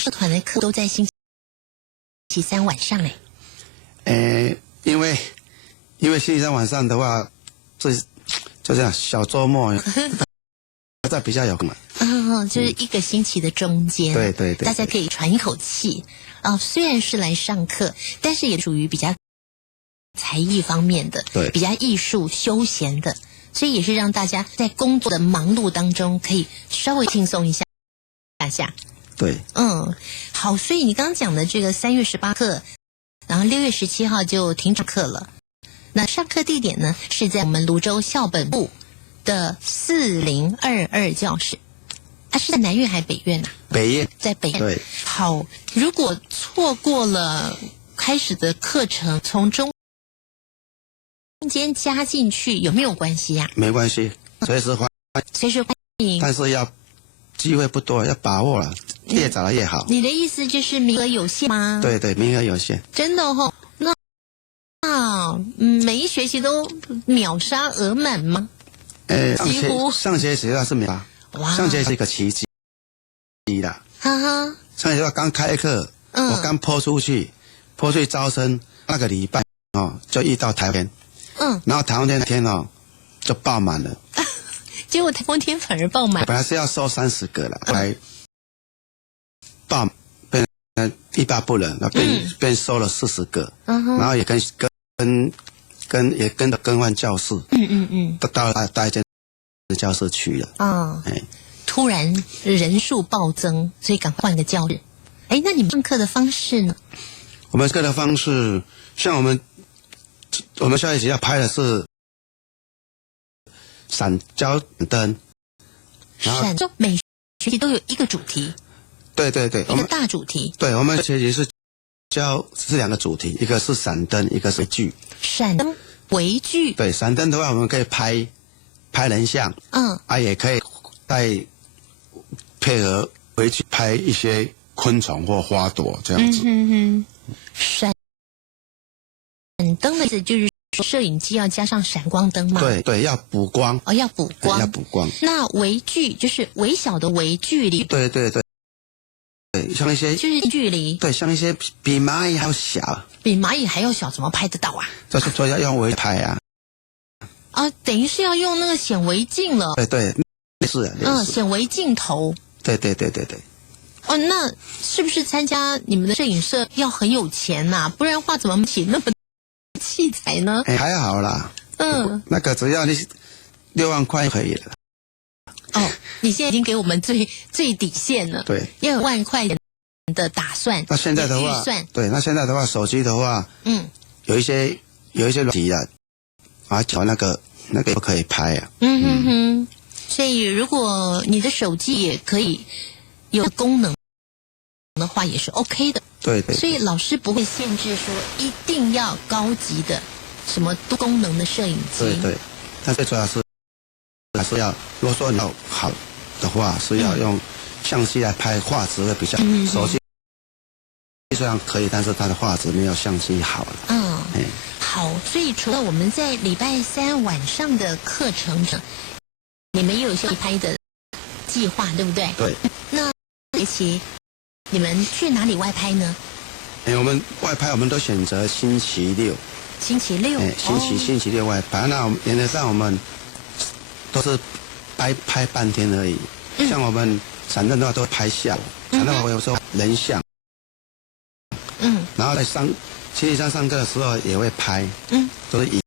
社团的课都在星期三晚上哎。因为星期三晚上的话，就这样小周末，大家比较有空嘛。就是一个星期的中间，对，大家可以喘一口气。虽然是来上课，但是也属于比较才艺方面的，对，比较艺术休闲的，所以也是让大家在工作的忙碌当中可以稍微轻松一下。对，好，所以你刚刚讲的这个3月18课，然后6月17号就停止课了。那上课地点呢是在我们泸州校本部的4022教室。是在南院还是北院啊？北院，在北院。对，好，如果错过了开始的课程，从中间加进去有没有关系呀？没关系，随时欢迎。但是要机会不多，要把握了，越早了越好。你的意思就是名额有限吗？对，名额有限。真的哦，那每一学期都秒杀额满吗？几乎上学期那是秒。哇，上学是一个奇迹啦！上学期刚开课，我刚泼出去招生那个礼拜就遇到台风天，然后台风天那天就爆满了，结果台风天反而爆满。本来是要收30个了，后来爆变欲罢不能，变收了40个，然后也跟着更换教室，都到了大一间教室去了，突然人数暴增，所以赶快换个教室。那你们上课的方式呢？我们课的方式，像我们下学期要拍的是闪焦灯，闪就每学期都有一个主题。对，一个大主题。对，我们学期是2个主题，一个是闪灯，一个是剧。闪灯微剧。对，闪灯的话，我们可以拍人像，也可以再配合回去拍一些昆虫或花朵这样子。闪灯的意思就是说摄影机要加上闪光灯吗？对，要补光。要补光。要补光。那微距就是微小的微距离。对，像一些就是距离。对，像一些比蚂蚁还要小。比蚂蚁还要小，怎么拍得到啊？所以要用微拍啊。等于是要用那个显微镜了。对，是。显微镜头。对。那是不是参加你们的摄影社要很有钱呐？不然的话怎么起那么器材呢？还好啦。那个只要你6万块可以了。你现在已经给我们最底线了。对，要有1万块的打算。那现在的话，那现在的话，手机的话，有一些软体调那个都可以拍啊。所以如果你的手机也可以有功能的话，也是 OK 的。对。所以老师不会限制说一定要高级的什么多功能的摄影机。对。但最主要是还是要，如果说你要好的话，是要用相机来拍，画质会比较。手机虽然可以，但是它的画质没有相机好了。好，所以除了我们在礼拜3晚上的课程上，你们也有一些拍的计划，对不对？对。那学期你们去哪里外拍呢？我们外拍我们都选择星期六。星期六。星期六外拍。那原则上我们都是拍半天而已。像我们闪灯的话都拍下午，闪灯的话有时候人像。然后在星期三上课的时候也会拍。都是